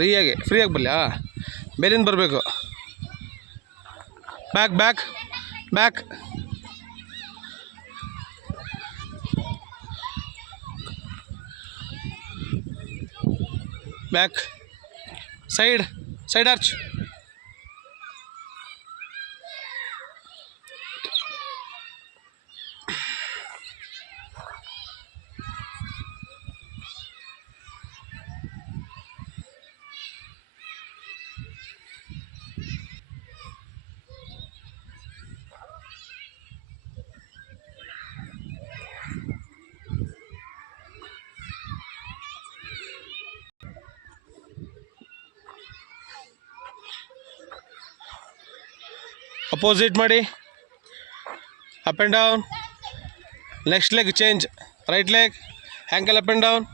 ಫ್ರೀಯಾಗಿ ಬರಲಿ. ಮೇಲಿಂದ ಬರಬೇಕು. Back back back. Back side arch. Opposite ಮಾಡಿ. Up and down. Next leg change. Right leg ankle up and down.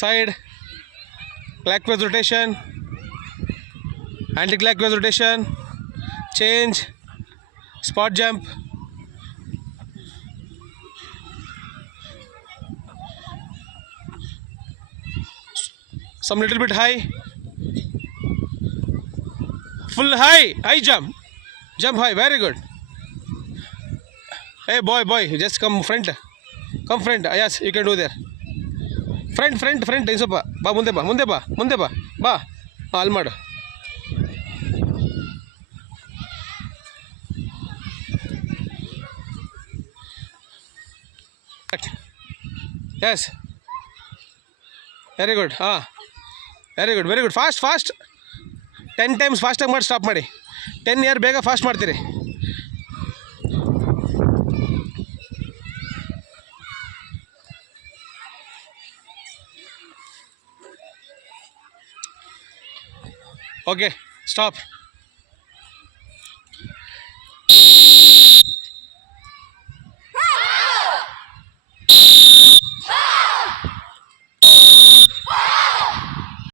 Side clockwise rotation, anti-clockwise rotation, change, spot jump. Some little bit high, full high jump high, very good. Hey boy, just come front, yes, you can do there. Front ಸ್ವಲ್ಪ ಬಾ, ಮುಂದೆ ಬಾ ಅಲ್ಲಿ ಮಾಡು. Yes, very good. Very good. Fast 10 times ಫಾಸ್ಟಾಗಿ ಮಾಡಿ stop ಮಾಡಿ. 10 year ಬೇಗ ಫಾಸ್ಟ್ ಮಾಡ್ತೀರಿ. Okay, stop.